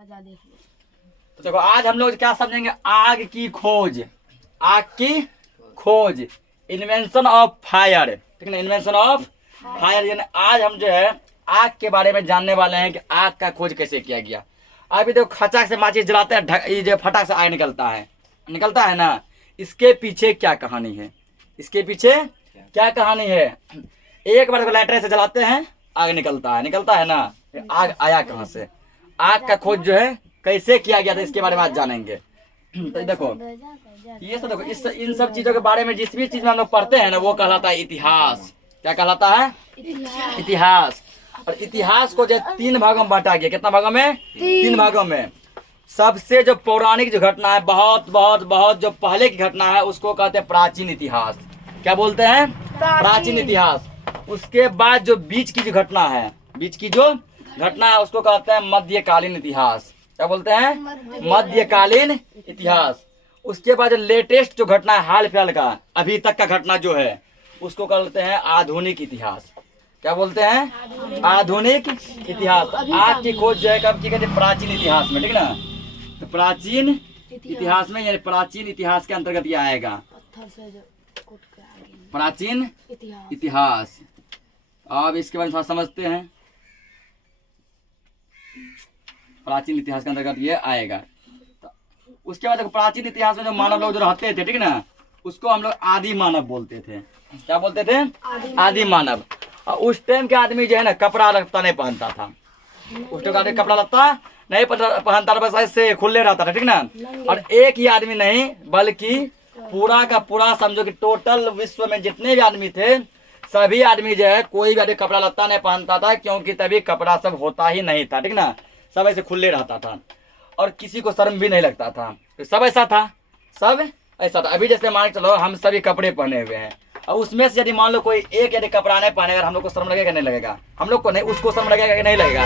तो देखो आज हम लोग क्या समझेंगे, आग की खोज। आग की खोज, इन्वेंशन ऑफ फायर, ठीक है ना, इन्वेंशन ऑफ फायर। यानी आज हम जो है आग के बारे में जानने वाले हैं कि आग का खोज कैसे किया गया। अभी देखो खचाक से माचिस जलाते हैं, ये जो फटाक से आग निकलता है ना, इसके पीछे क्या कहानी है, इसके पीछे क्या कहानी है। एक बार लाइटर से जलाते हैं, आग निकलता है ना, आग आया कहाँ से, आग का खोज जो है कैसे किया गया था, इसके बारे में आज जानेंगे। तो देखो ये सब, देखो इन सब चीजों के बारे में जिस भी चीज में हम लोग पढ़ते हैं ना, वो कहलाता है इतिहास। क्या कहलाता है? इतिहास। और इतिहास को जो 3 भागों में बांटा गया। कितना भागों में? 3 भागों में। सबसे जो पौराणिक जो घटना है, बहुत जो पहले की घटना है, उसको कहते हैं प्राचीन इतिहास। क्या बोलते हैं? प्राचीन इतिहास। उसके बाद जो बीच की जो घटना है, बीच की जो घटना है, उसको कहते हैं मध्यकालीन इतिहास। क्या बोलते हैं? मध्यकालीन इतिहास। उसके बाद जो लेटेस्ट जो घटना है, हाल फिलहाल का, अभी तक का घटना जो है, उसको कहते हैं आधुनिक इतिहास। क्या बोलते हैं? आधुनिक इतिहास। आग की खोज जो है कब की गई? प्राचीन इतिहास में, ठीक ना। तो प्राचीन इतिहास में, यानी प्राचीन इतिहास के अंतर्गत ये आएगा, प्राचीन इतिहास। अब इसके बारे में थोड़ा समझते हैं। प्राचीन इतिहास के अंतर्गत ये आएगा। तो उसके बाद देखो प्राचीन इतिहास में जो मानव लोग जो रहते थे, ठीक ना, उसको हम लोग आदि मानव बोलते थे। क्या बोलते थे? आदि मानव। और उस टाइम के आदमी जो है ना, कपड़ा लत्ता नहीं पहनता था। उस टाइम आदमी कपड़ा लत्ता नहीं पहनता था, बस ऐसे खुले रहता था, ठीक ना। और एक ही आदमी नहीं, बल्कि पूरा का पूरा समझो कि टोटल विश्व में जितने भी आदमी थे, सभी आदमी जो है, कोई भी आदमी कपड़ा लत्ता नहीं पहनता था, क्योंकि तभी कपड़ा सब होता ही नहीं था, ठीक ना। सब ऐसे खुले रहता था और किसी को शर्म भी नहीं लगता था। तो सब ऐसा था, सब ऐसा था। अभी जैसे मान के चलो हम सभी कपड़े पहने हुए हैं, और उसमें से यदि मान लो कोई एक यदि कपड़ा नहीं पहनेगा, हम लोग को शर्म लगेगा नहीं लगेगा? हम लोग को नहीं, उसको शर्म लगेगा कि नहीं लगेगा?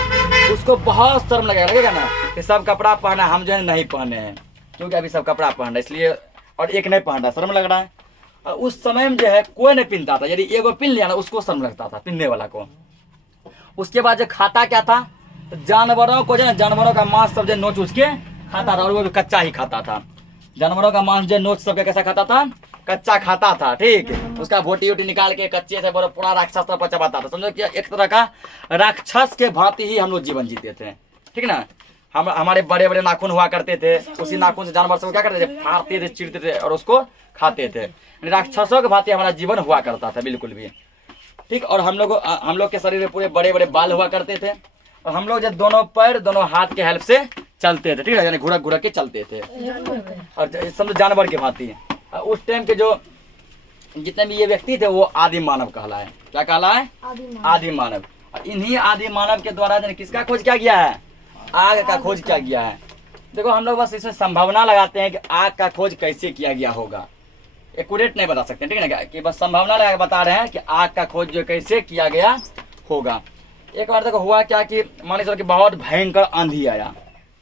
उसको बहुत शर्म लगेगा ना, कि सब कपड़ा पहना, हम जो है नहीं पहने हैं, क्योंकि अभी सब कपड़ा पहन रहे इसलिए, और एक नहीं पहन रहा, शर्म लग रहा है। और उस समय में जो है कोई नहीं पहनता था, यदि एगो पहन लिया ना, उसको शर्म लगता था, पहनने वाला को। उसके बाद जो खाता क्या था, तो जानवरों को जो है, जानवरों का मांस सब जो नोच उच के खाता था, और वो भी कच्चा ही खाता था। जानवरों का मांस जो नोच सब कैसा खाता था? कच्चा खाता था, ठीक। उसका बोटी वोटी निकाल के कच्चे से पूरा राक्षस पर चबाता था। समझो कि एक तरह का राक्षस के भांति ही हम लोग जीवन जीते थे, ठीक ना। हम हमारे बड़े बड़े नाखून हुआ करते थे, उसी नाखून से जानवर सब क्या करते थे? फाड़ते थे, चीरते थे और उसको खाते थे। राक्षसों के भांति हमारा जीवन हुआ करता था, बिल्कुल भी, ठीक। और हम लोग के शरीर में पूरे बड़े बड़े बाल हुआ करते थे, और हम लोग जब दोनों पैर दोनों हाथ के हेल्प से चलते थे, ठीक है, यानी घुरक घुरक के चलते थे, और समझो जानवर के भांति। उस टाइम के जो जितने भी ये व्यक्ति थे, वो आदि मानव कहलाए। क्या कहलाए? आदि मानव। और इन्हीं आदि मानव के द्वारा किसका खोज किया गया है? आग का खोज किया गया है। देखो हम लोग बस इसमें संभावना लगाते हैं कि आग का खोज कैसे किया गया होगा, एक्यूरेट नहीं बता सकते, ठीक है ना, कि बस संभावना लगा बता रहे हैं कि आग का खोज जो कैसे किया गया होगा। एक बार देखो हुआ क्या कि मान लीजिए कि बहुत भयंकर आंधी आया,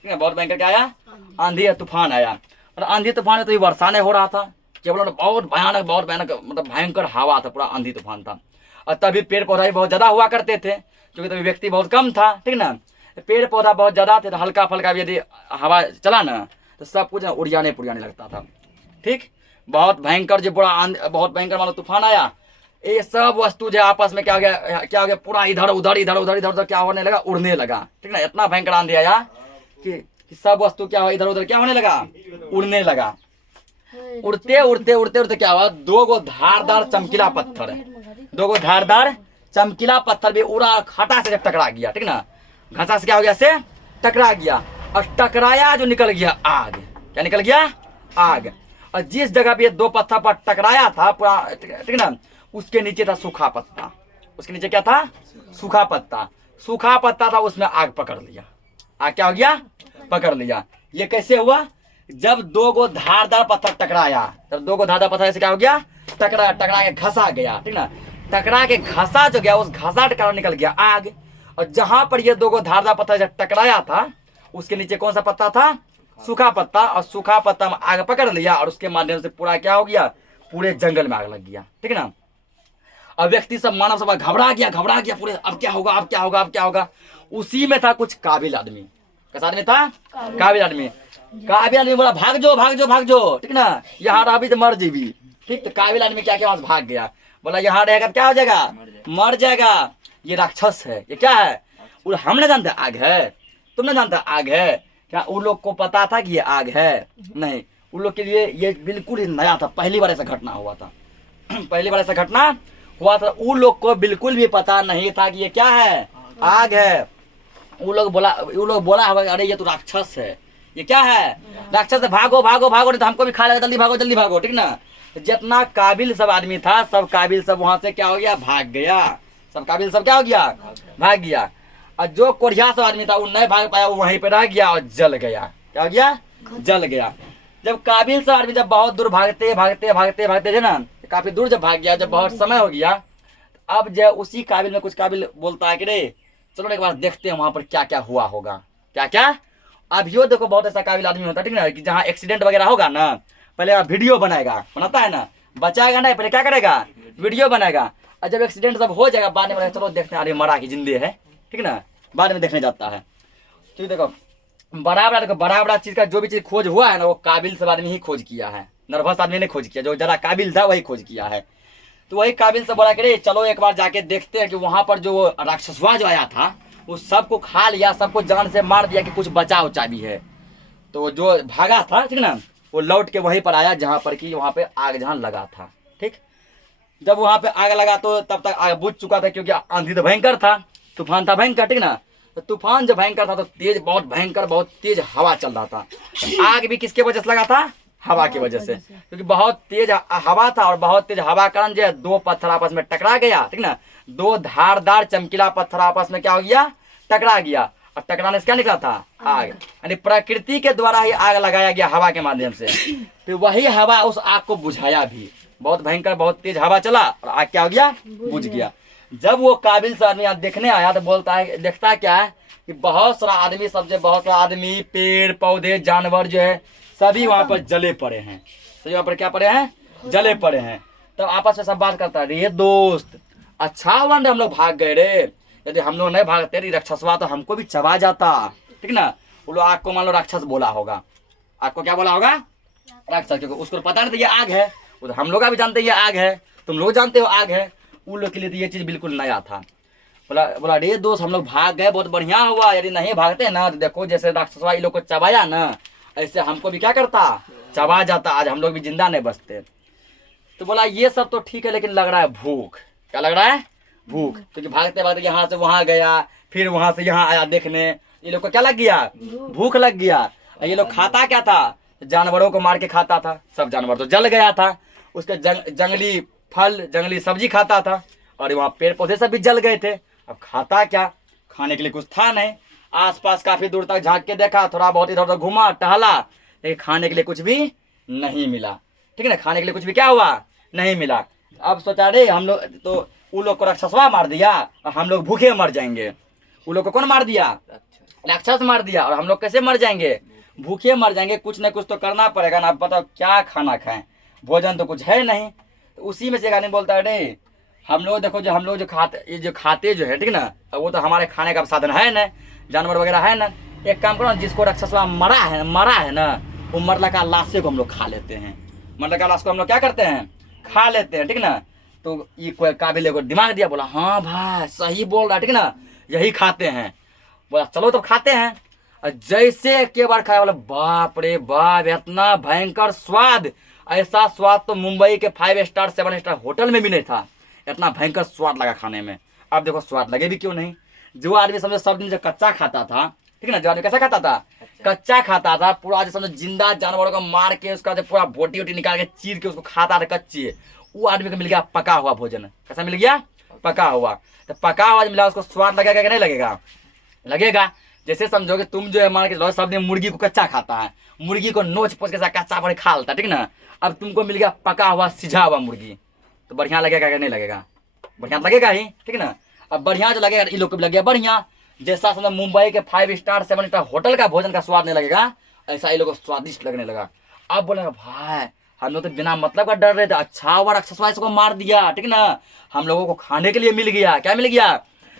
ठीक है, बहुत भयंकर क्या आया? आंधी या तूफान आया। और आंधी तूफान में तो ये वर्षा नहीं हो रहा था, केवल बहुत भयानक मतलब भयंकर हवा था, पूरा आंधी तूफान था। और तभी पेड़ पौधा भी बहुत ज्यादा हुआ करते थे, क्योंकि तभी व्यक्ति बहुत कम था, ठीक ना। पेड़ पौधा बहुत ज्यादा थे, तो हल्का फल्का भी यदि हवा चला ना, तो सब कुछ उड़ियाने पुड़ियाने लगता था, ठीक। बहुत भयंकर जो बहुत भयंकर मानो तूफान आया, ये सब वस्तु जो आपस में क्या हो गया, पूरा इधर उधर क्या होने लगा? उड़ने लगा, ठीक ना। इतना भयंकर आंधी आया कि सब वस्तु क्या हो, इधर उधर क्या होने लगा? उड़ने लगा। उड़ते उड़ते उड़ते उड़ते क्या हुआ, 2 धारदार चमकीला पत्थर भी उड़ा खटा से टकरा गया, ठीक ना। घसा से क्या हो गया? से टकरा गया, और टकराया जो निकल गया आग। क्या निकल गया? आग। और जिस जगह पे 2 पत्थर पर टकराया था पूरा, ठीक ना, उसके नीचे था सूखा पत्ता। उसके नीचे क्या था? सूखा पत्ता था, उसमें आग पकड़ लिया। आग क्या हो गया? पकड़ लिया। ये कैसे हुआ? जब 2 धारदार पत्थर टकराया, तब 2 धारदार पत्थर से क्या हो गया? टकरा के घसा गया, ठीक ना। टकरा के घसा जो गया, उस घसा टकरा निकल गया आग। और जहां पर ये 2 धारदार पत्थर जब टकराया था, उसके नीचे कौन सा पत्ता था? सूखा पत्ता। और सूखा पत्ता में आग पकड़ लिया, और उसके माध्यम से पूरा क्या हो गया? पूरे जंगल में आग लग गया, ठीक ना। और व्यक्ति सब, मानव सब घबरा गया पूरे, अब क्या होगा? उसी में था कुछ काबिल आदमी, कैसा आदमी था? काबिल आदमी। काबिल आदमी बोला भाग जो भाग जो भाग जो, ठीक ना, यहाँ रहा भी तो मर जीवी। ठीक, तो काबिल आदमी क्या क्या वहां से भाग गया, बोला यहाँ रहेगा तो क्या हो जाएगा, मर जाएगा, ये राक्षस है, ये क्या है, वो हम नहीं जानते आग है, तुम नहीं जानता आग है क्या? उन लोग को पता था कि ये आग है? नहीं, उन लोग के लिए ये बिल्कुल ही नया था, पहली बार ऐसा घटना हुआ था। पहली बार ऐसा घटना हुआ था, उन लोग को बिल्कुल भी पता नहीं था कि ये क्या है, आग है। वो लोग बोला अरे ये तो राक्षस है, ये क्या है, राक्षस है, भागो भागो भागो, नहीं तो हमको भी खा लेगा, जल्दी भागो, ठीक ना। जितना काबिल सब आदमी था, सब काबिल सब वहां से क्या हो गया, भाग गया। सब काबिल सब क्या हो गया, भाग गया। और जो कोरिया सब आदमी था वो नहीं भाग पाया, वो वहीं पे रह गया और जल गया। क्या हो गया, जल गया। जब काबिल सब आदमी जब बहुत दूर भागते भागते भागते भागते थे ना, काफी दूर जब भाग गया, जब बहुत समय हो गया, अब जब उसी काबिल में कुछ काबिल बोलता है कि रे चलो एक बार देखते हैं वहां पर क्या क्या हुआ होगा। क्या क्या, अभियो देखो बहुत ऐसा काबिल आदमी होता है, ठीक ना, कि जहाँ एक्सीडेंट वगैरह होगा ना, पहले वीडियो बनाता है ना, बचाएगा ना, पहले क्या करेगा, वीडियो बनाएगा। और जब एक्सीडेंट सब हो जाएगा बाद में चलो देखते हैं अरे मरा की जिंदे है, ठीक ना, बाद में देखने जाता है। तो देखो बड़ा बड़ा चीज का जो भी चीज खोज हुआ है ना, वो काबिल सब आदमी ही खोज किया है, नर्वस आदमी ने खोज किया, जो जरा काबिल था वही खोज किया है। तो वही काबिल से बोला करे चलो एक बार जाके देखते हैं कि वहां पर जो राक्षसवा जो आया था वो सबको खा लिया, सबको जान से मार दिया कि कुछ बचा उचा भी है। तो जो भागा था, ठीक ना, वो लौट के वहीं पर आया जहां पर कि वहां पे आग जहां लगा था। ठीक, जब वहां पे आग लगा तो तब तक आग बुझ चुका था, क्योंकि आंधी तो भयंकर था, तूफान था भयंकर, ठीक ना। तो तूफान जब भयंकर था तो तेज, बहुत भयंकर, बहुत तेज हवा चल रहा था। आग भी किसके वजह से लगा था, हवा की वजह से, क्योंकि बहुत तेज हवा था और बहुत तेज हवा के कारण जो है दो पत्थर आपस में टकरा गया, ठीक ना, दो धारदार चमकीला पत्थर आपस में क्या हो गया, टकरा गया। और टकराने से क्या निकला था, आग। यानी प्रकृति के द्वारा ही आग लगाया गया हवा के माध्यम से। फिर वही हवा उस आग को बुझाया भी, बहुत भयंकर बहुत तेज हवा चला और आग क्या हो गया, बुझ गया। जब वो काबिल से आदमी देखने आया तो बोलता है, देखता क्या है कि बहुत सारा आदमी, सबसे बहुत सारा आदमी, पेड़ पौधे, जानवर जो है सभी वहां पर जले पड़े हैं, सभी वहां पर क्या पड़े हैं, जले पड़े हैं। तब आपस में सब बात करता है, रे दोस्त अच्छा हुआ हम लोग भाग गए रे, यदि हम लोग नहीं भागते रे राक्षसवा तो हमको भी चबा जाता, ठीक ना। वो लोग आग को मान लो राक्षस बोला होगा, आग को क्या बोला होगा, राक्षस, क्योंकि उसको पता नहीं था ये आग है। वो तो हम लोग भी जानते हैं ये आग है, तुम लोग जानते हो आग है, उन लोग के लिए तो ये चीज बिल्कुल नया था। बोला रे दोस्त हम लोग भाग गए, बहुत बढ़िया हुआ, यदि नहीं भागते ना तो देखो जैसे राक्षसवा लोग को चबाया ना, ऐसे हमको भी क्या करता, चबा जाता, आज हम लोग भी जिंदा नहीं बचते। तो बोला ये सब तो ठीक है, लेकिन लग रहा है भूख। क्या लग रहा है, भूख, क्योंकि भागते भागते यहाँ से वहां गया, फिर वहां से यहाँ आया देखने, ये लोग को क्या लग गया, भूख लग गया। ये लोग खाता क्या था, जानवरों को मार के खाता था, सब जानवर तो जल गया था, उसके जंगली फल जंगली सब्जी खाता था, और वहाँ पेड़ पौधे सब भी जल गए थे। अब खाता क्या, खाने के लिए कुछ था नहीं। आसपास काफी दूर तक झांक के देखा, थोड़ा बहुत इधर उधर घुमा टहला, लेकिन खाने के लिए कुछ भी नहीं मिला, ठीक है ना, खाने के लिए कुछ भी क्या हुआ, नहीं मिला। अब सोचा रे हम लोग तो उन लोग को राक्षसवा मार दिया और हम लोग भूखे मर जाएंगे। उन लोग को कौन मार दिया, राक्षस मार दिया, और हम लोग कैसे मर जाएंगे, भूखे मर जाएंगे। कुछ न कुछ तो करना पड़ेगा ना, अब बताओ क्या खाना खाएं, भोजन तो कुछ है नहीं। तो उसी में से एक आदमी बोलता है रे हम लोग देखो जो हम लोग जो खाते जो है, ठीक ना, वो तो हमारे खाने का साधन है ना, जानवर वगैरह है ना। एक काम करो, जिसको राक्षसवा मरा है ना, वो मरला का लाशे को हम लोग खा लेते हैं, मरला का लाश को हम लोग क्या करते हैं, खा लेते हैं, ठीक ना। तो ये कोई काबिल को दिमाग दिया, बोला हाँ भाई सही बोल रहा है, ठीक ना, यही खाते हैं। बोला चलो तो खाते हैं। और जैसे के बार खाया, बोला बाप रे बाप इतना भयंकर स्वाद, ऐसा स्वाद तो मुंबई के 5 स्टार 7 स्टार होटल में भी नहीं था, इतना भयंकर स्वाद लगा खाने में। अब देखो स्वाद लगे भी क्यों नहीं, जो आदमी समझो सब दिन जो कच्चा खाता था, ठीक ना, जो आदमी कैसा खाता था, कच्चा खाता था, पूरा जो समझो जिंदा जानवरों को मार के उसका जो पूरा बोटी वोटी निकाल के चीर के उसको खाता था कच्ची, वो आदमी को मिल गया पका हुआ भोजन। कैसा मिल गया, पका हुआ। तो पका हुआ मिला, उसको स्वाद लगेगा कि नहीं लगेगा, लगेगा। जैसे समझो कि तुम जो है मान के सब दिन मुर्गी को कच्चा खाता है, मुर्गी को नोच पोच के साथ कच्चा पर खा लेता, ठीक ना। अब तुमको मिल गया पका हुआ सिझा हुआ मुर्गी, तो बढ़िया लगेगा कि नहीं लगेगा, बढ़िया लगेगा ही, ठीक ना। अब बढ़िया जो लगेगा इन लोग को भी लग गया बढ़िया। जैसा समझो मुंबई के 5 स्टार 7 स्टार होटल का भोजन का स्वाद नहीं लगेगा, ऐसा इन लोगों को स्वादिष्ट लगने लगा। अब बोले भाई हम लोग तो बिना मतलब का डर रहे थे, अच्छा हुआ राक्षसवा इसको मार दिया, ठीक ना, हम लोगों को खाने के लिए मिल गया। क्या मिल गया,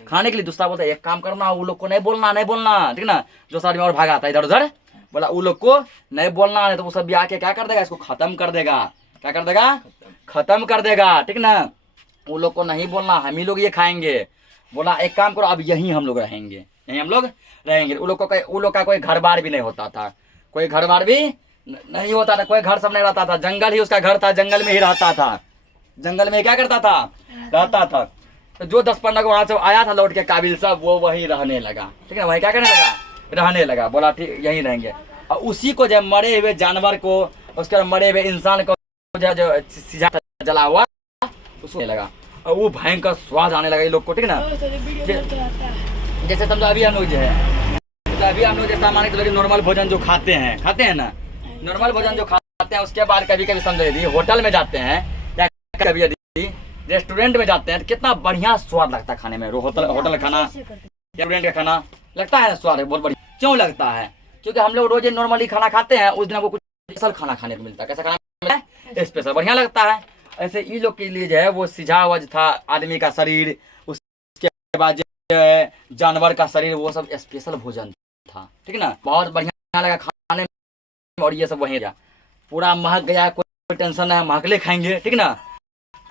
खाने के लिए। दूसरा बोलता है एक काम करना, वो लोग को नहीं बोलना, नहीं बोलना, ठीक ना। जो आदमी और भागा था इधर उधर, बोला वो लोग को नहीं बोलना, नहीं तो वो सब भी आके क्या कर देगा, इसको खत्म कर देगा। क्या कर देगा? खत्म कर देगा, ठीक ना। वो लोग को नहीं बोलना, हम ही लोग ये खाएंगे। बोला एक काम करो, अब यहीं हम लोग रहेंगे, यहीं हम लोग रहेंगे। वो लोग का कोई घर बार भी नहीं होता था, कोई घर बार भी नहीं होता था, कोई घर सब नहीं रहता था, जंगल ही उसका घर था, जंगल में ही रहता था, जंगल में क्या करता था, रहता था। तो जो 10-15 को वहां से आया था लौट के काबिल सब, वो वहीं रहने लगा, ठीक है, वहीं क्या करने लगा, रहने लगा। बोला ठीक यहीं रहेंगे। और उसी को जब मरे हुए जानवर को, उसके बाद मरे हुए इंसान को जो सीधा जला हुआ उसको लगा, और वो भयंकर स्वाद आने लगा ये लोग को, ठीक ना। जैसे समझो अभी हम लोग जो है, तो अभी हम लोग जैसा माने तो नॉर्मल भोजन जो खाते हैं ना, नॉर्मल भोजन जो खाते हैं, उसके बाद कभी कभी समझो यदि होटल में जाते हैं या कभी यदि रेस्टोरेंट में जाते हैं तो कितना बढ़िया स्वाद लगता है खाने में। होटल खाना, रेस्टोरेंट का खाना लगता है स्वाद है बहुत बढ़िया। क्यों लगता है? क्योंकि हम लोग रोज नॉर्मली खाना खाते हैं, उस दिन आपको कुछ स्पेशल खाना खाने को मिलता है। कैसा खाना मिलता है? स्पेशल, बढ़िया लगता है। ऐसे ई लोग के लिए जो है वो सिझा हुआ था आदमी का शरीर, उसके बाद जो है जानवर का शरीर, वो सब स्पेशल भोजन था, ठीक ना। बहुत बढ़िया लगा खाने में। और ये सब वहीं गया, पूरा महक गया, कोई टेंशन नहीं, महकले खाएंगे, ठीक ना।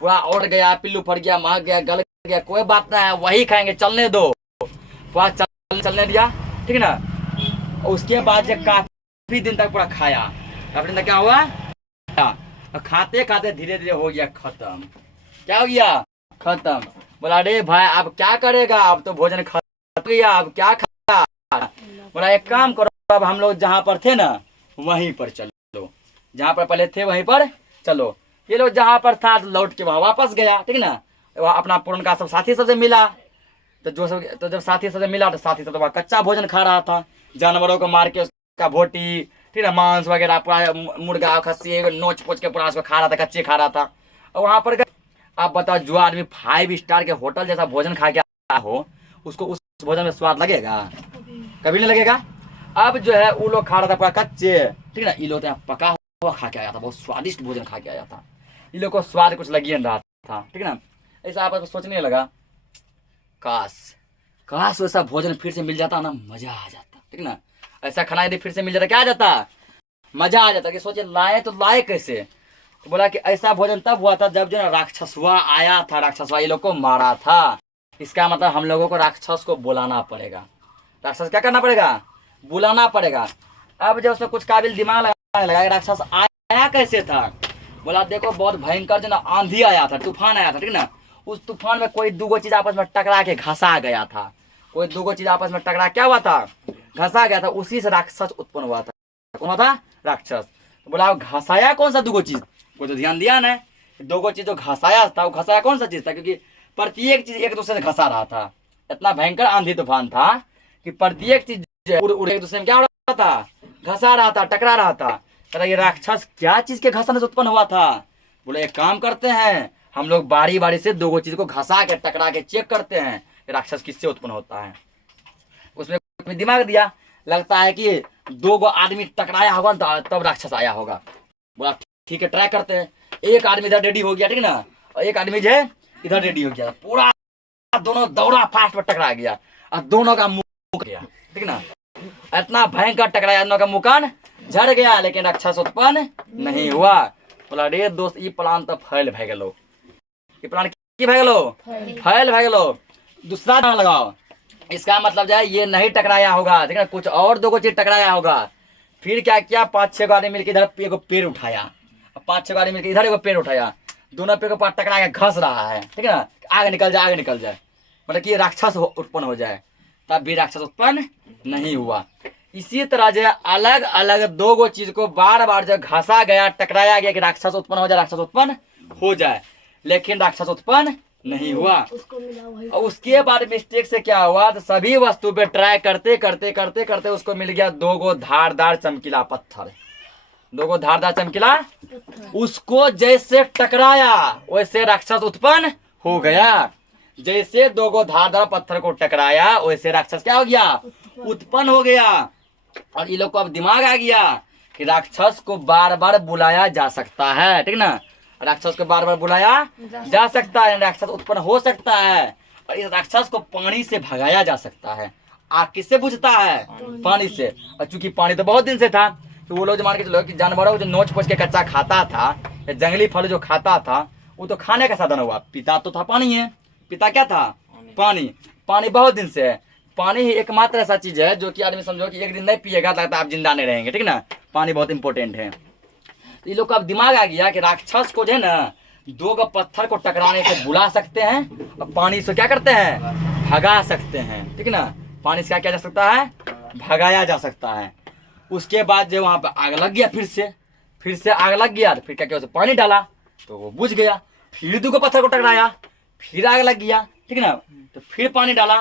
पूरा उड़ गया, पिल्लू फट गया, महक गया, गल गया, कोई बात नहीं है, वही खाएंगे, चलने दो। पूरा चलने दिया, ठीक ना। उसके बाद जब काफी दिन तक पूरा खाया, काफी दिन तक क्या हुआ, खाते खाते धीरे धीरे हो गया खत्म। क्या हो गया? खत्म। बोला अरे भाई अब क्या करेगा, अब तो भोजन खत्म गया, अब क्या खा। बोला एक काम करो, अब हम लोग जहाँ पर थे ना वहीं पर चलो, जहाँ पर पहले थे वहीं पर चलो। ये लोग जहाँ पर था लौट के वहाँ वापस गया, ठीक ना। वहाँ अपना पुरन का सब साथी सबसे मिला, तो जब साथी सबसे मिला तो साथी सब तो वहाँ कच्चा भोजन खा रहा था, जानवरों को मार के उसका बोटी, ठीक है, मांस वगैरह पूरा, मुर्गा खस्सी नोच पोच के पूरा उसको खा रहा था, कच्चे खा रहा था। और वहाँ पर आप बताओ, जो आदमी 5 स्टार के होटल जैसा भोजन खा के आया हो, उसको उस भोजन में स्वाद लगेगा? कभी नहीं लगेगा। अब जो है वो लोग खा रहा था पूरा कच्चे, ठीक है ना। ये लोग पका हुआ खा के आया था, बहुत स्वादिष्ट भोजन खा के आया था। ये लोग को स्वाद कुछ लगी नहीं रहा था, ठीक है ना। ऐसा आप सोचने लगा, काश वैसा भोजन फिर से मिल जाता ना, मजा आ जाता, ठीक ना। ऐसा खाना यदि फिर से मिल जाता, क्या आ जाता, मजा आ जाता। कि सोचे लाए तो लाए कैसे। तो बोला कि ऐसा भोजन तब हुआ था जब जो है राक्षसवा आया था, राक्षसवा ये लोग को मारा था। इसका मतलब हम लोगों को राक्षस को बुलाना पड़ेगा। राक्षस क्या करना पड़ेगा? बुलाना पड़ेगा। अब जब उसमें कुछ काबिल दिमाग लगाने लगा, राक्षस आया कैसे था। बोला देखो बहुत भयंकर जो ना आंधी आया था, तूफान आया था, ठीक ना। उस तूफान में कोई 2 चीज आपस में टकरा के घसा गया था, कोई 2 चीज आपस में टकरा क्या हुआ था, घसा गया था। उसी से राक्षस उत्पन्न हुआ था। कौन था? राक्षस। तो बोला घसाया कौन सा 2 चीज, वो तो ध्यान दिया ना। 2 चीज जो घसाया था, वो घसाया कौन सा चीज था, क्योंकि प्रत्येक चीज एक दूसरे से घसा रहा था। इतना भयंकर आंधी तूफान था कि प्रत्येक चीज उड़ एक दूसरे में क्या हो रहा था, घसा रहा था, टकरा रहा था। तो ये राक्षस क्या चीज के घसने से उत्पन्न हुआ था। बोले एक काम करते हैं, हम लोग बारी बारी से 2 चीज को घसा के टकरा के चेक करते हैं राक्षस किससे उत्पन्न होता है। उसमें दिमाग दिया, लगता है कि 2 आदमी टकराया होगा तब राक्षस आया होगा। बोला ठीक है ट्राई करते हैं। एक आदमी इधर रेडी हो गया, ठीक ना, और एक आदमी जो है इधर रेडी हो गया। पूरा दोनों दौड़ा फास्ट में टकरा गया और दोनों का मुंह गया, ठीक ना। इतना भयंकर टकराया, दोनों का मुकान झड़ गया, लेकिन राक्षस उत्पन्न नहीं हुआ। बोला रे दोस्त ये प्लान तो फेल भे गेलो, ये प्लान की भे गेलो, फेल भे गेलो। दूसरा प्लान लगाओ। इसका मतलब जो है ये नहीं टकराया होगा, ठीक है, कुछ और 2 चीज टकराया होगा। फिर क्या किया, 5-6 आदमी मिलकर इधर एगो पेड़ उठाया, 5-6 आदमी मिलकर इधर एगो पेड़ उठाया। दोनों पेड़ के पास टकरा के घस रहा है, ठीक है ना, आगे निकल जाए, आगे निकल जाए, मतलब कि राक्षस उत्पन्न हो जाए। तब भी राक्षस उत्पन्न नहीं हुआ। इसी तरह जो अलग अलग 2 चीज को बार बार जब घसा गया, टकराया गया कि राक्षस उत्पन्न हो जाए, राक्षस उत्पन्न हो जाए, लेकिन राक्षस उत्पन्न नहीं हुआ। और उसके बाद मिस्टेक से क्या हुआ, तो सभी वस्तु पे ट्राई करते करते करते करते उसको मिल गया 2 धारदार चमकीला पत्थर। 2 धारदार चमकीला, उसको जैसे टकराया वैसे राक्षस उत्पन्न हो गया। जैसे 2 धारदार पत्थर को टकराया वैसे राक्षस क्या हो गया, उत्पन्न हो गया। और ये लोग को अब दिमाग आ गया कि राक्षस को बार बार बुलाया जा सकता है, ठीक ना। राक्षस को बार बार बुलाया जा सकता है, राक्षस उत्पन्न हो सकता है। और इस राक्षस को पानी से भगाया जा सकता है। आग किससे बुझता है? पानी से। और चूंकि पानी तो बहुत दिन से था, तो वो लोग जो मान के चलो कि जानवरों को जो नोच पोच के कच्चा खाता था या जंगली फल जो खाता था, वो तो खाने का साधन हुआ। पिता तो था पानी है, पिता क्या था? पानी। पानी बहुत दिन से है। पानी ही एकमात्र ऐसा चीज है जो कि आदमी समझो कि एक दिन नहीं पिएगा लगता आप जिंदा नहीं रहेंगे, ठीक ना। पानी बहुत इंपॉर्टेंट है। तो ये लोग का अब दिमाग आ गया कि राक्षस को जो है ना 2 पत्थर को टकराने से बुला सकते हैं और पानी से क्या करते हैं? भगा सकते हैं, ठीक ना। पानी से क्या किया जा सकता है? भगाया जा सकता है। उसके बाद जो वहां पे आग लग गया, फिर से आग लग गया, तो फिर क्या किया? उसे पानी डाला तो वो बुझ गया। फिर 2 पत्थर को टकराया, फिर आग लग गया, ठीक ना। तो फिर पानी डाला,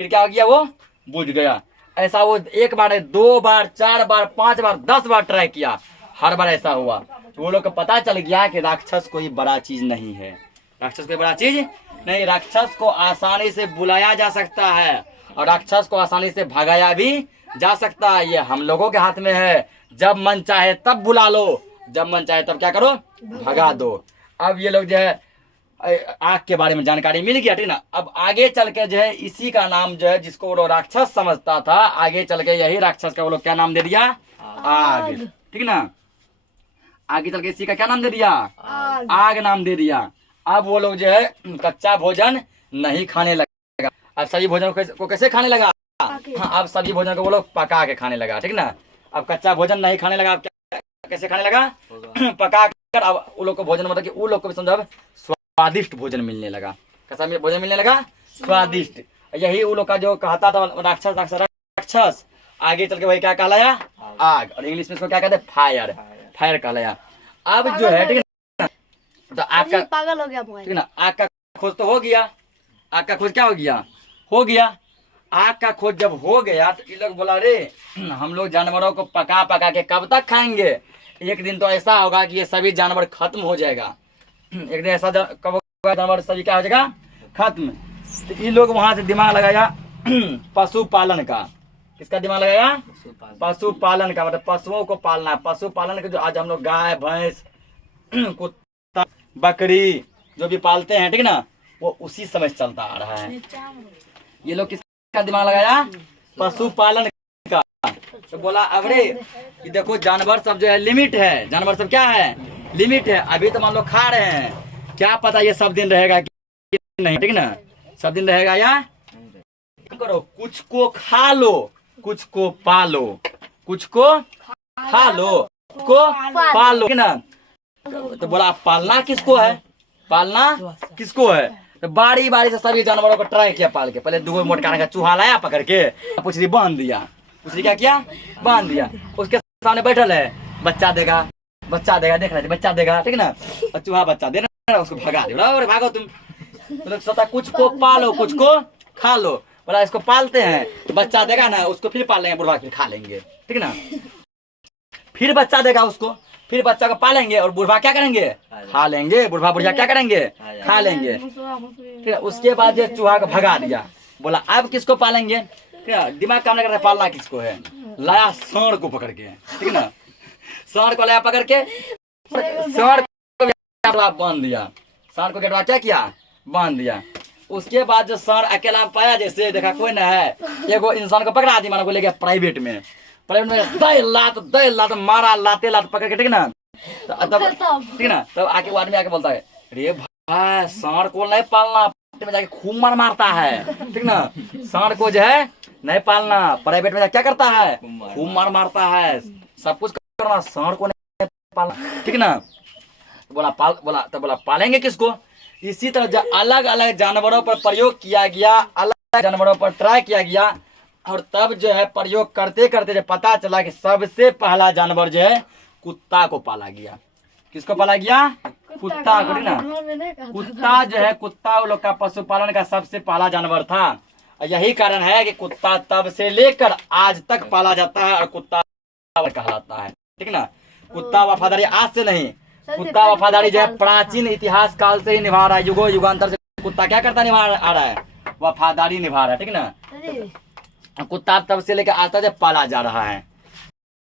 फिर क्या हो गया? वो बुझ गया। ऐसा वो 1 बार 2 बार 4 बार 5 बार 10 बार ट्राई किया, हर बार ऐसा हुआ। तो वो लोग को पता चल गया कि राक्षस कोई बड़ा चीज नहीं है। राक्षस कोई बड़ा चीज नहीं। राक्षस को आसानी से बुलाया जा सकता है और राक्षस को आसानी से भगाया भी जा सकता है। ये हम लोगों के हाथ में है। जब मन चाहे तब बुला लो, जब मन चाहे तब क्या करो? भगा दो। अब ये लोग जो है आग के बारे में जानकारी मिल गया, ठीक ना। अब आगे चल के जो है इसी का नाम जो है जिसको वो लोग राक्षस समझता था, आगे चल के यही राक्षस का वो लोग क्या नाम दे दिया? आग, ठीक ना। आगे चल के इसी का क्या नाम दे दिया? आग नाम दे दिया। अब वो लोग जो है कच्चा भोजन नहीं खाने लगा। अब सभी भोजन को कैसे खाने लगा? हाँ, अब सभी भोजन को वो लोग पका के खाने लगा, ठीक ना। अब कच्चा भोजन नहीं खाने लगा। अब कैसे खाने लगा? पका कर। अब वो लोग को भोजन मतलब कि वो लोग को भी समझो स्वादिष्ट भोजन मिलने लगा। कैसा भोजन मिलने लगा? स्वादिष्ट। यही वो लोग का जो कहता था राक्षस, आगे चल के वही क्या कहलाया? आग। और इंग्लिश में इसको क्या कहते हैं? फायर। फायर कहलाया। अब जो है, ठीक है, तो आग का पागल हो गया, ठीक ना। आग का खोज तो हो गया। आग का खोज क्या हो गया? हो गया। आग का खोज जब हो गया तो ये लोग बोला रे हम लोग जानवरों को पका पका के कब तक खाएंगे? एक दिन तो ऐसा होगा कि ये सभी जानवर खत्म हो जाएगा। एक दिन ऐसा कब होगा जानवर सभी क्या हो जाएगा? खत्म। तो ये लोग वहां से दिमाग लगाया पशुपालन का। किसका दिमाग लगाया? पशुपालन का। मतलब पशुओं को पालना। पशुपालन के जो आज हम लोग गाय भैंस कुत्ता बकरी जो भी पालते हैं, ठीक ना, वो उसी समय चलता आ रहा है। ये लोग किसका दिमाग लगाया? पशुपालन का। तो बोला अब रे ये देखो जानवर सब जो है लिमिट है। जानवर सब क्या है? लिमिट है। अभी तो मान लो खा रहे हैं, क्या पता ये सब दिन रहेगा कि नहीं, ठीक ना। सब दिन रहेगा या करो, कुछ को खा लो, कुछ को पालो, कुछ को खा लो, को पालो, ठीक ना। तो बोला पालना किसको है? पालना किसको है? तो बारी बारी से सभी जानवरों को ट्राई किया पाल के। पहले 2 मोटकाने का चूहा लाया पकड़ के, पुछरी बांध दिया। पुछरी क्या किया? बांध दिया। उसके सामने बैठल है, बच्चा देगा, बच्चा देगा, देख रहे थे बच्चा देगा, ठीक ना। और चूहा बच्चा दे रहा, उसको भगा दे। बोला भागो तुम। मतलब सोचा कुछ को पालो कुछ को खा लो। बोला इसको पालते हैं तो बच्चा देगा ना, उसको फिर पाल लेंगे, बुढ़वा फिर खा लेंगे, ठीक ना। फिर बच्चा देगा उसको, फिर बच्चा को पालेंगे और बुढ़वा क्या करेंगे? खा लेंगे। बुढ़वा बुढ़िया क्या करेंगे? खा लेंगे। ठीक है। उसके बाद जो चूहा को भगा दिया। बोला अब किसको पालेंगे? ठीक है। दिमाग काम नहीं कर रहा, पालना किसको है? लाया सांड को पकड़ के, ठीक ना। सांड को लाया पकड़ के, सांड को बांध दिया। सांड को गेटवा क्या किया? बांध दिया। उसके बाद जो सांड अकेला पाया, जैसे देखा कोई ना है, एगो इंसान को पकड़ा दिया, को ले गया प्राइवेट में दे लात मारा, लाते लात पकड़ के, ठीक ना। तब ठीक ना, तब आके वो आदमी आके बोलता है रे भाई सांड को नहीं पालना, में जाके खूब मार मारता है, ठीक ना। सांड को जो है नहीं पालना, प्राइवेट में क्या करता है? खूब मार मारता है, सब कुछ करना, सांड को नहीं पालना, ठीक ना। बोला पालेंगे किसको? इसी तरह अलग अलग जानवरों पर प्रयोग किया गया, अलग जानवरों पर ट्राई किया गया, और तब जो है प्रयोग करते करते जब पता चला कि सबसे पहला जानवर जो है कुत्ता को पाला गया। किसको पाला गया? कुत्ता को, ना। कुत्ता जो है, कुत्ता वो लोग का पशुपालन का सबसे पहला जानवर था। यही कारण है कि कुत्ता तब से लेकर आज तक पाला जाता है और कुत्ता कहलाता है, ठीक ना। कुत्ता वफादारी आज से नहीं, कुत्ता वफादारी जो है प्राचीन इतिहास काल से ही निभा रहा है। युगो युगांतर से कुत्ता क्या करता निभा आ रहा है? वफादारी निभा रहा है, ठीक ना। कुत्ता तब से लेकर आज तक पाला जा रहा है।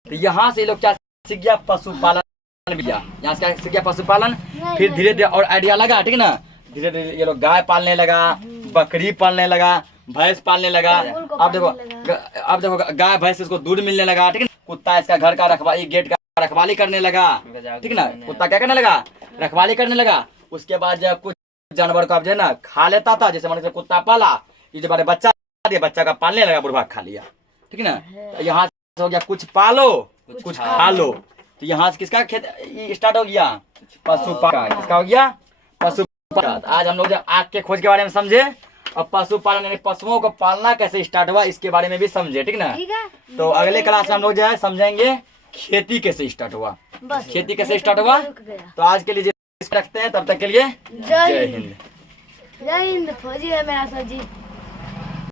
तो यहाँ से लोग क्या सीख गया? पशुपालन किया। यहाँ से सीख गया पशुपालन। फिर धीरे धीरे और आइडिया लगा, ठीक ना। धीरे धीरे ये लोग गाय पालने लगा, बकरी पालने लगा, भैंस पालने लगा। अब देखो गाय भैंस इसको दूध मिलने लगा, ठीक है। कुत्ता इसका घर का रखवाली, गेट का रखवाली करने लगा, ठीक है ना। कुत्ता क्या करने लगा, रखवाली करने लगा। उसके बाद जो कुछ जानवर को अब जो है ना खा लेता था, जैसे मान लीजिए कुत्ता पाला, ये जो बच्चा दिया, बच्चा का पालने लगा, बुढ़वा खा लिया, ठीक है ना। यहाँ से हो गया कुछ पालो कुछ खा लो। तो यहाँ से किसका खेत स्टार्ट हो गया, पशुपालन। किसका हो गया, पशुपालन। आज हम लोग आग के खोज के बारे में समझे और पशुपालन यानी पशुओं को पालना कैसे स्टार्ट हुआ इसके बारे में भी समझे, ठीक ना। तो अगले क्लास में हम लोग जो है समझेंगे खेती कैसे स्टार्ट हुआ, खेती कैसे स्टार्ट हुआ। तो आज के लिए रखते हैं, तब तक के लिए जय हिंद। जय हिंद। फौजी है मेरा सर जी।